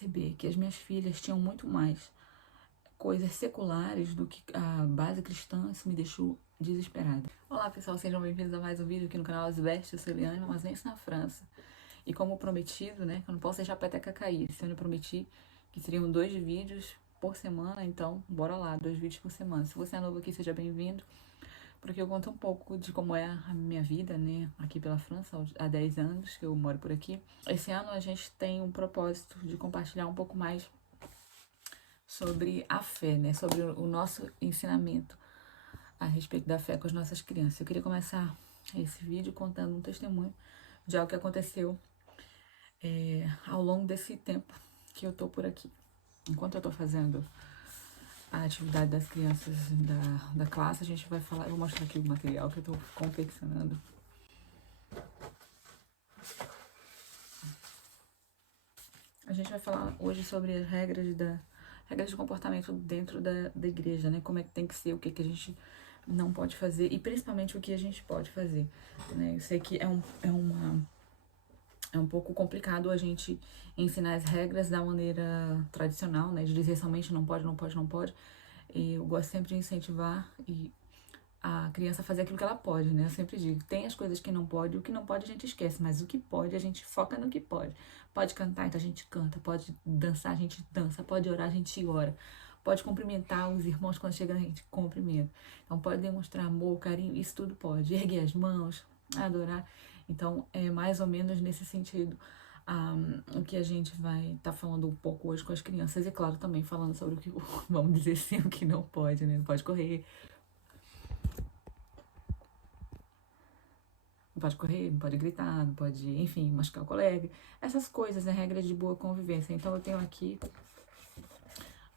perceber que as minhas filhas tinham muito mais coisas seculares do que a base cristã. Isso me deixou desesperada. Olá pessoal, sejam bem-vindos a mais um vídeo aqui no canal Asveste. Eu sou Eliane, mas nem na França. E como prometido, né, eu não posso deixar a peteca cair. Esse ano eu prometi que seriam 2 vídeos por semana, então bora lá, 2 vídeos por semana. Se você é novo aqui, seja bem-vindo, porque eu conto um pouco de como é a minha vida, né, aqui pela França, há 10 anos que eu moro por aqui. Esse ano a gente tem um propósito de compartilhar um pouco mais sobre a fé, né, sobre o nosso ensinamento a respeito da fé com as nossas crianças. Eu queria começar esse vídeo contando um testemunho de algo que aconteceu ao longo desse tempo que eu tô por aqui. Enquanto eu tô fazendo a atividade das crianças da classe, a gente vai falar. Eu vou mostrar aqui o material que eu tô confeccionando. A gente vai falar hoje sobre as regras de comportamento dentro da igreja, né? Como é que tem que ser, o que a gente não pode fazer e principalmente o que a gente pode fazer, né? Eu sei que é um pouco complicado a gente ensinar as regras da maneira tradicional, né? De dizer somente não pode, não pode, não pode. E eu gosto sempre de incentivar a criança a fazer aquilo que ela pode, né? Eu sempre digo, tem as coisas que não pode, o que não pode a gente esquece, mas o que pode a gente foca no que pode. Pode cantar, então a gente canta, pode dançar, a gente dança, pode orar, a gente ora. Pode cumprimentar os irmãos quando chega, a gente cumprimenta. Então pode demonstrar amor, carinho, isso tudo pode. Erguer as mãos, adorar. Então é mais ou menos nesse sentido o que a gente vai estar falando um pouco hoje com as crianças. E claro, também falando sobre o que, vamos dizer assim, o que não pode, né? Não pode correr, não pode correr, não pode gritar, não pode, enfim, machucar o colega. Essas coisas, né? Regras de boa convivência. Então eu tenho aqui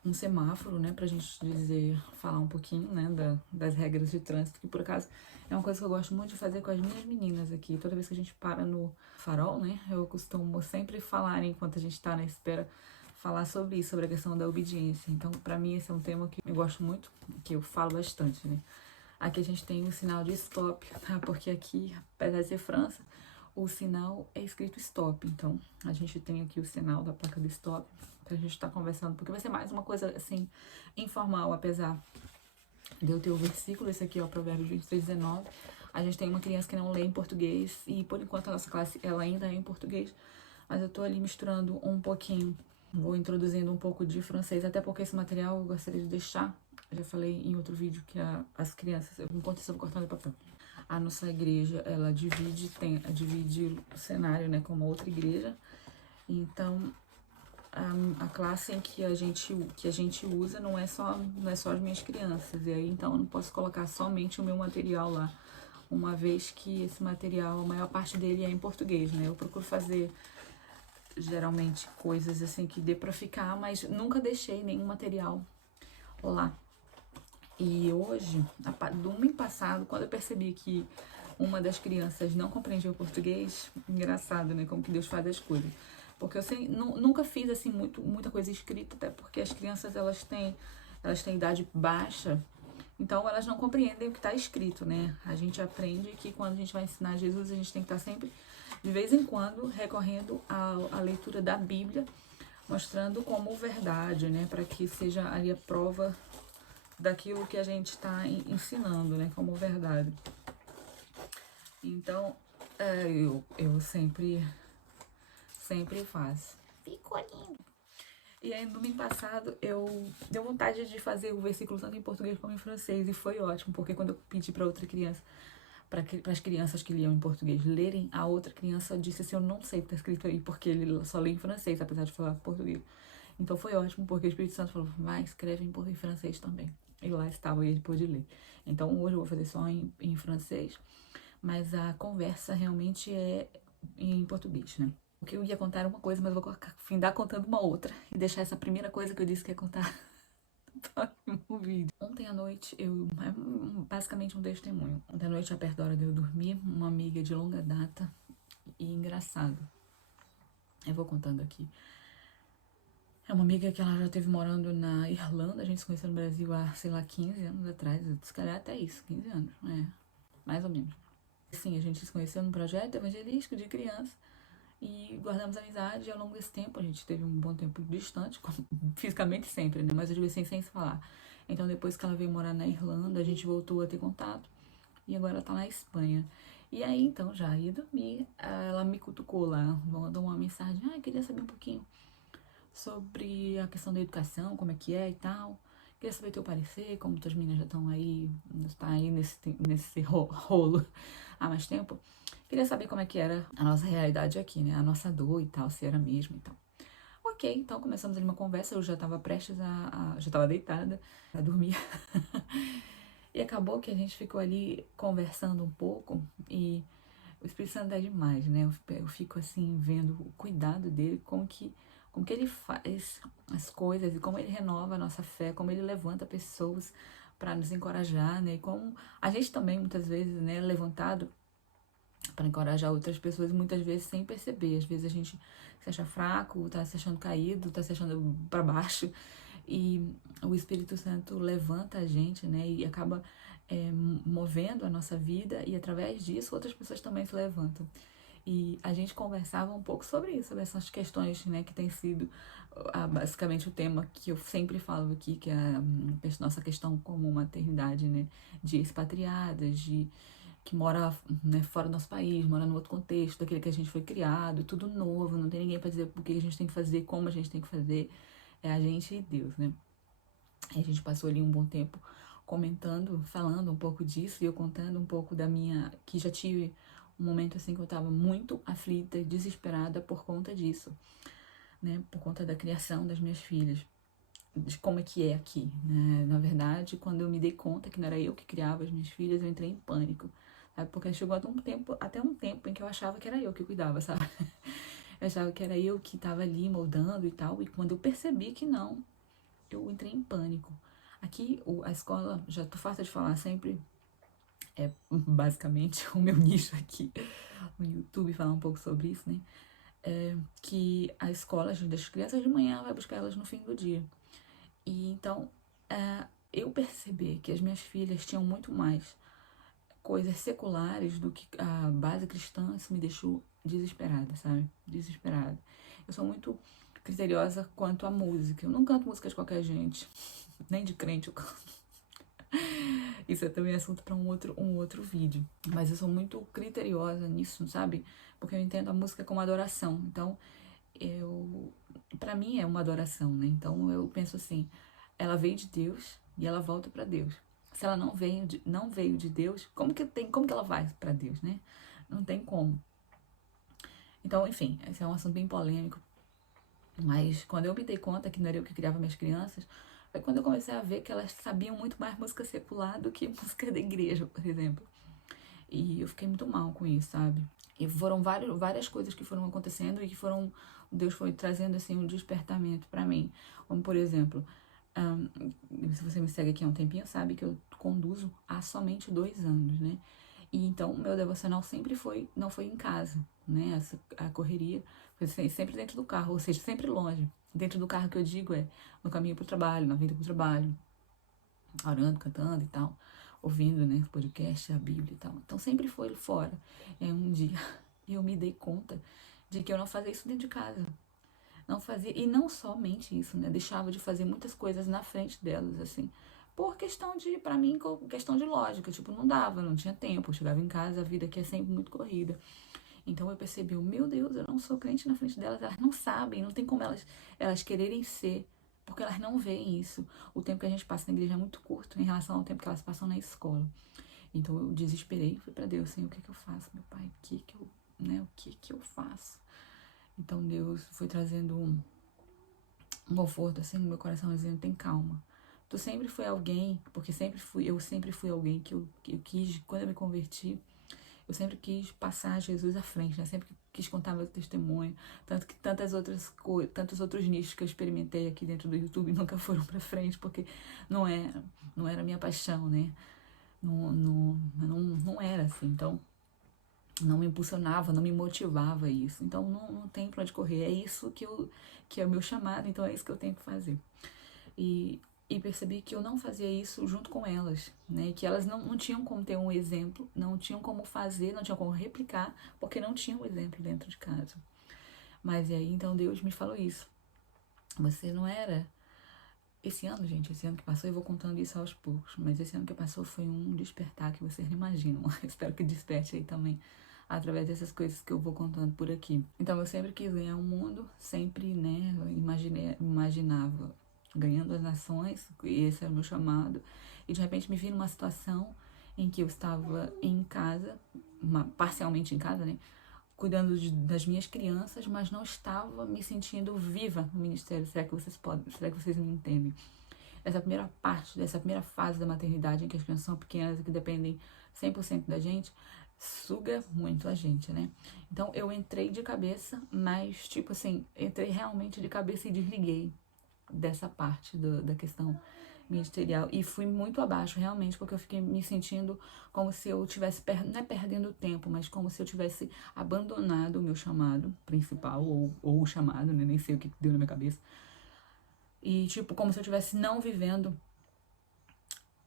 um semáforo, né, pra gente dizer, falar um pouquinho, né, das regras de trânsito, que por acaso é uma coisa que eu gosto muito de fazer com as minhas meninas aqui. Toda vez que a gente para no farol, né, eu costumo sempre falar, enquanto a gente tá na espera, falar sobre isso, sobre a questão da obediência. Então, pra mim, esse é um tema que eu gosto muito, que eu falo bastante, né. Aqui a gente tem o sinal de stop, tá? Porque aqui, apesar de ser França, o sinal é escrito stop. Então, a gente tem aqui o sinal da placa do stop pra gente estar conversando, porque vai ser mais uma coisa, assim, informal, apesar de eu ter o versículo. Esse aqui é o Provérbios 23:19. A gente tem uma criança que não lê em português e, por enquanto, a nossa classe, ela ainda é em português, mas eu tô ali misturando um pouquinho. Vou introduzindo um pouco de francês, até porque esse material eu gostaria de deixar. Eu já falei em outro vídeo que as crianças, enquanto eu estava cortando o papel, a nossa igreja, ela divide o cenário, né, com uma outra igreja. Então, a classe em que a gente usa não é só as minhas crianças. E aí, então, eu não posso colocar somente o meu material lá, uma vez que esse material, a maior parte dele é em português, né? Eu procuro fazer geralmente coisas assim que dê pra ficar, mas nunca deixei nenhum material lá. E hoje, domingo passado, quando eu percebi que uma das crianças não compreendia o português, engraçado, né, como que Deus faz as coisas. Porque eu nunca fiz assim muita coisa escrita, até porque as crianças elas têm idade baixa, então elas não compreendem o que está escrito, né? A gente aprende que quando a gente vai ensinar Jesus, a gente tem que estar sempre, de vez em quando, recorrendo à leitura da Bíblia, mostrando como verdade, né? Para que seja ali a prova daquilo que a gente está ensinando, né? Como verdade. Então, eu sempre faço. Ficou lindo. E aí, no domingo passado, eu deu vontade de fazer o versículo tanto em português como em francês. E foi ótimo, porque quando eu pedi para outra criança, para as crianças que liam em português lerem, a outra criança disse assim, eu não sei o que tá escrito aí, porque ele só lê em francês, apesar de falar português. Então foi ótimo, porque o Espírito Santo falou, vai, escreve em francês também. E lá estava, e ele pôde ler. Então hoje eu vou fazer só em francês, mas a conversa realmente é em português, né? O que eu ia contar era uma coisa, mas eu vou findar contando uma outra. E deixar essa primeira coisa que eu disse que ia contar no próximo vídeo. Ontem à noite, é basicamente um testemunho. Ontem à noite, já perto da hora de eu dormir, uma amiga de longa data e engraçado. Eu vou contando aqui. É uma amiga que ela já esteve morando na Irlanda. A gente se conheceu no Brasil há, sei lá, 15 anos atrás. Se calhar até isso, 15 anos. Mais ou menos. Sim, a gente se conheceu num projeto evangelístico de criança. e guardamos amizade. E ao longo desse tempo, a gente teve um bom tempo distante, fisicamente sempre, né? Mas eu digo assim, sem se falar. Então, depois que ela veio morar na Irlanda, a gente voltou a ter contato. E agora ela tá na Espanha. E aí, então, já ia dormir, ela me cutucou lá, mandou uma mensagem. Ah, queria saber um pouquinho sobre a questão da educação, como é que é e tal. Queria saber teu parecer, como tuas meninas já estão aí, tá aí nesse rolo há mais tempo. Queria saber como é que era a nossa realidade aqui, né? A nossa dor e tal, se era mesmo e tal. Ok, então começamos ali uma conversa, eu já tava prestes já tava deitada a dormir. E acabou que a gente ficou ali conversando um pouco e o Espírito Santo é demais, né? Eu fico assim vendo o cuidado dele, como que ele faz as coisas e como ele renova a nossa fé, como ele levanta pessoas para nos encorajar, né? E como a gente também muitas vezes, né, é levantado para encorajar outras pessoas, muitas vezes sem perceber. Às vezes a gente se acha fraco, tá se achando caído, tá se achando para baixo, e o Espírito Santo levanta a gente, né, e acaba movendo a nossa vida, e através disso outras pessoas também se levantam. E a gente conversava um pouco sobre isso, sobre essas questões, né, que tem sido basicamente o tema que eu sempre falo aqui, que é a nossa questão como maternidade, né, de expatriadas, de que mora, né, fora do nosso país, mora no outro contexto, daquele que a gente foi criado, tudo novo, não tem ninguém para dizer o que a gente tem que fazer, como a gente tem que fazer, é a gente e Deus, né? E a gente passou ali um bom tempo comentando, falando um pouco disso, e eu contando um pouco da minha, que já tive um momento assim que eu tava muito aflita, desesperada por conta disso, né? Por conta da criação das minhas filhas, de como é que é aqui, né? Na verdade, quando eu me dei conta que não era eu que criava as minhas filhas, eu entrei em pânico, sabe? Porque chegou até um tempo em que eu achava que era eu que cuidava, sabe? Eu achava que era eu que estava ali moldando e tal, e quando eu percebi que não, eu entrei em pânico. Aqui, a escola, já tô farta de falar sempre, é basicamente o meu nicho aqui no YouTube, falar um pouco sobre isso, né? Que a escola, a gente deixa as crianças de manhã, vai buscar elas no fim do dia. E então, eu percebi que as minhas filhas tinham muito mais coisas seculares do que a base cristã, isso me deixou desesperada, sabe? Desesperada. Eu sou muito criteriosa quanto à música. Eu não canto música de qualquer gente, nem de crente eu canto. Isso é também assunto para um outro vídeo. Mas eu sou muito criteriosa nisso, sabe? Porque eu entendo a música como adoração. Então, para mim é uma adoração, né? Então eu penso assim, ela veio de Deus e ela volta para Deus. Se ela não veio de Deus, como que ela vai para Deus, né? Não tem como. Então, enfim, esse é um assunto bem polêmico. Mas quando eu me dei conta que não era eu que criava minhas crianças, foi quando eu comecei a ver que elas sabiam muito mais música secular do que música da igreja, por exemplo. E eu fiquei muito mal com isso, sabe? E foram várias coisas que foram acontecendo e que Deus foi trazendo assim um despertamento para mim. Como por exemplo, se você me segue aqui há um tempinho, sabe que eu conduzo há somente 2 anos, né? E então o meu devocional não foi em casa, né? A correria foi sempre dentro do carro, ou seja, sempre longe. Dentro do carro que eu digo é no caminho pro trabalho, na vinda pro trabalho, orando, cantando e tal, ouvindo, né, podcast, a Bíblia e tal. Então sempre foi fora. E aí um dia eu me dei conta de que eu não fazia isso dentro de casa. Não fazia, e não somente isso, né, deixava de fazer muitas coisas na frente delas, assim, por questão pra mim, questão de lógica, tipo, não dava, não tinha tempo, eu chegava em casa, a vida aqui é sempre muito corrida. Então eu percebi, meu Deus, eu não sou crente na frente delas, elas não sabem, não tem como elas quererem ser, porque elas não veem isso. O tempo que a gente passa na igreja é muito curto em relação ao tempo que elas passam na escola. Então eu desesperei, fui para Deus, Senhor, o que eu faço, meu Pai? O que eu faço? Então Deus foi trazendo um conforto assim no meu coração, dizendo, tem calma. Tu sempre foi alguém, porque eu sempre fui alguém que eu quis, quando eu me converti, eu sempre quis passar Jesus à frente, né? Sempre quis contar meu testemunho. Tanto que tantos outros nichos que eu experimentei aqui dentro do YouTube nunca foram pra frente, porque não era a minha paixão, né? Não era assim. Então, não me impulsionava, não me motivava isso. Então, não tem pra onde correr. É isso que é o meu chamado, então é isso que eu tenho que fazer. E percebi que eu não fazia isso junto com elas, né? Que elas não tinham como ter um exemplo, não tinham como fazer, não tinham como replicar, porque não tinham um exemplo dentro de casa. Mas e aí, então, Deus me falou isso. Você não era... Esse ano, gente, esse ano que passou, eu vou contando isso aos poucos, mas esse ano que passou foi um despertar que vocês não imaginam. Espero que desperte aí também, através dessas coisas que eu vou contando por aqui. Então, eu sempre quis ganhar o mundo, sempre, né, imaginava ganhando as nações, e esse era o meu chamado. E de repente me vi numa situação em que eu estava em casa, parcialmente em casa, né, cuidando das minhas crianças, mas não estava me sentindo viva no ministério. Será que vocês me entendem? Essa primeira parte, dessa primeira fase da maternidade, em que as crianças são pequenas e que dependem 100% da gente, suga muito a gente, né? Então, eu entrei de cabeça, mas, tipo assim, entrei realmente de cabeça e desliguei dessa parte da questão ministerial. E fui muito abaixo, realmente, porque eu fiquei me sentindo como se eu tivesse, não é perdendo tempo, mas como se eu tivesse abandonado o meu chamado principal, ou o chamado, né? Nem sei o que deu na minha cabeça. E, tipo, como se eu estivesse não vivendo,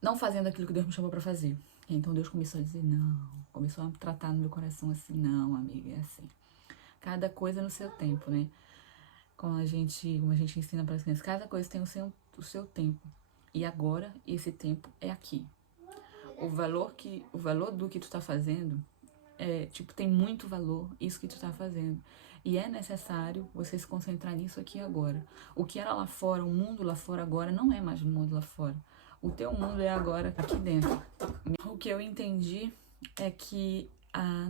não fazendo aquilo que Deus me chamou pra fazer. Então Deus começou a dizer não, começou a tratar no meu coração assim, não, amiga, é assim. Cada coisa no seu tempo, né? Como a gente ensina para as crianças, cada coisa tem o seu tempo. E agora, esse tempo é aqui. O valor do que tu tá fazendo tipo, tem muito valor isso que tu tá fazendo. E é necessário você se concentrar nisso aqui agora. O que era lá fora, o mundo lá fora agora, não é mais o mundo lá fora. O teu mundo é agora aqui dentro. O que eu entendi é que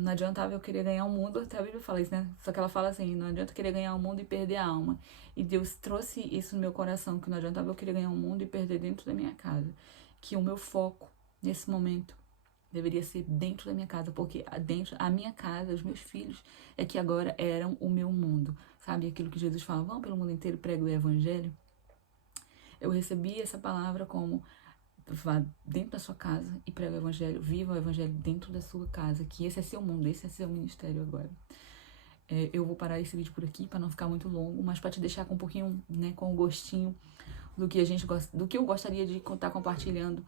não adiantava eu querer ganhar o mundo, até a Bíblia fala isso, né? Só que ela fala assim, não adianta querer ganhar o mundo e perder a alma. E Deus trouxe isso no meu coração, que não adiantava eu querer ganhar o mundo e perder dentro da minha casa. Que o meu foco, nesse momento, deveria ser dentro da minha casa, porque a minha casa, os meus filhos, é que agora eram o meu mundo. Sabe aquilo que Jesus fala, vão pelo mundo inteiro, prega o evangelho? Eu recebi essa palavra como, vá dentro da sua casa e prega o evangelho, viva o evangelho dentro da sua casa, que esse é seu mundo, esse é seu ministério agora. Eu vou parar esse vídeo por aqui para não ficar muito longo, mas para te deixar com um pouquinho, né, com o gostinho do que a gente gosta, do que eu gostaria de estar compartilhando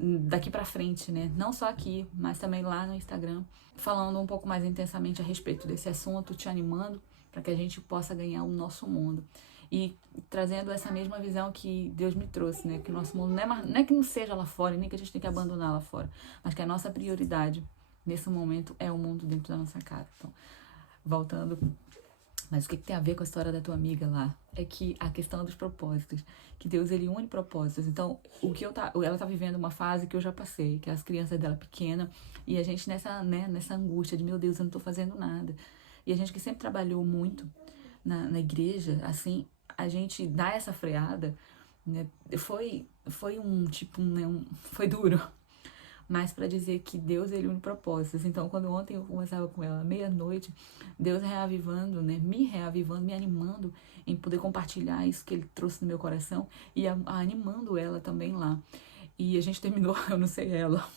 daqui pra frente, né? Não só aqui, mas também lá no Instagram, falando um pouco mais intensamente a respeito desse assunto, te animando para que a gente possa ganhar o nosso mundo. E trazendo essa mesma visão que Deus me trouxe, né? Que o nosso mundo não é que não seja lá fora, nem que a gente tem que abandonar lá fora, mas que a nossa prioridade nesse momento é o mundo dentro da nossa casa. Então, voltando, mas o que tem a ver com a história da tua amiga lá? É que a questão dos propósitos, que Deus, ele une propósitos. Então, ela tá vivendo uma fase que eu já passei, que é as crianças dela pequena, e a gente nessa angústia de, meu Deus, eu não tô fazendo nada. E a gente que sempre trabalhou muito na igreja, assim, a gente dá essa freada, né? Foi um tipo, né, foi duro. Mas para dizer que Deus, ele une propósitos. Então, quando ontem eu conversava com ela, meia-noite, Deus reavivando, né, me reavivando, me animando em poder compartilhar isso que ele trouxe no meu coração e animando ela também lá. E a gente terminou, eu não sei ela,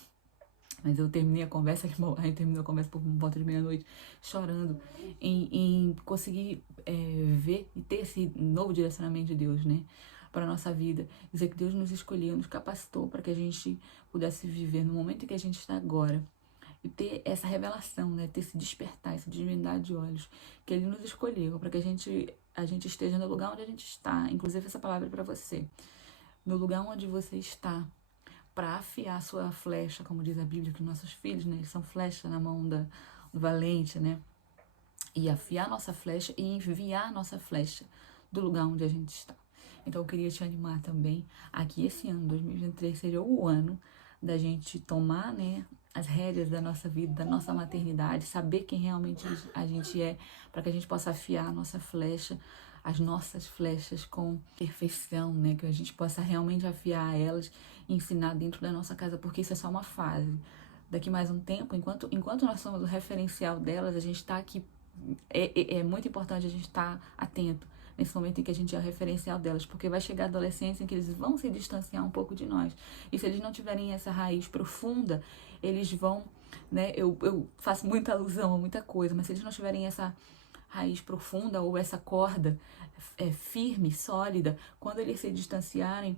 mas eu terminei a conversa, a gente terminou a conversa por volta de meia-noite, chorando, em conseguir ver e ter esse novo direcionamento de Deus, né, para a nossa vida. Dizer que Deus nos escolheu, nos capacitou para que a gente pudesse viver no momento em que a gente está agora. E ter essa revelação, né, ter esse despertar, essa divindade de olhos, que Ele nos escolheu para que a gente esteja no lugar onde a gente está. Inclusive, essa palavra é para você. No lugar onde você está, para afiar a sua flecha, como diz a Bíblia, que nossos filhos, né, eles são flecha na mão do valente, né? E afiar a nossa flecha e enviar a nossa flecha do lugar onde a gente está. Então eu queria te animar também a que esse ano, 2023, seja o ano da gente tomar, né, as rédeas da nossa vida, da nossa maternidade, saber quem realmente a gente é, para que a gente possa afiar a nossa flecha, as nossas flechas com perfeição, né, que a gente possa realmente afiar elas e ensinar dentro da nossa casa, porque isso é só uma fase. Daqui mais um tempo, enquanto nós somos o referencial delas, a gente está aqui, é muito importante a gente estar atento nesse momento em que a gente é o referencial delas, porque vai chegar a adolescência em que eles vão se distanciar um pouco de nós. E se eles não tiverem essa raiz profunda, eles vão, né, eu faço muita alusão a muita coisa, mas se eles não tiverem essa raiz profunda ou essa corda firme, sólida, quando eles se distanciarem,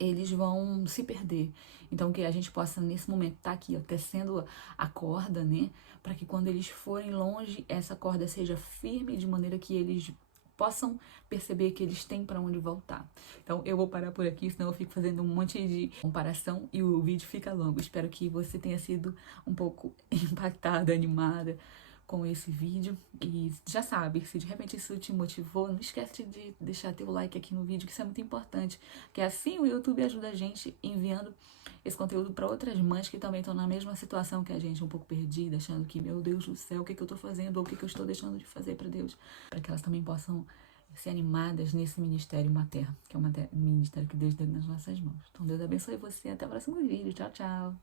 eles vão se perder. Então, que a gente possa, nesse momento, estar aqui, ó, tecendo a corda, né? Para que quando eles forem longe, essa corda seja firme, de maneira que eles possam perceber que eles têm para onde voltar. Então, eu vou parar por aqui, senão eu fico fazendo um monte de comparação e o vídeo fica longo. Espero que você tenha sido um pouco impactada, animada com esse vídeo. E já sabe, se de repente isso te motivou, não esquece de deixar teu like aqui no vídeo, que isso é muito importante, que assim o YouTube ajuda a gente enviando esse conteúdo para outras mães que também estão na mesma situação que a gente, um pouco perdida, achando que, meu Deus do céu, o que eu tô fazendo, ou o que eu estou deixando de fazer para Deus, para que elas também possam ser animadas nesse ministério materno, que é um ministério que Deus deu nas nossas mãos. Então Deus abençoe você, até o próximo vídeo, tchau, tchau!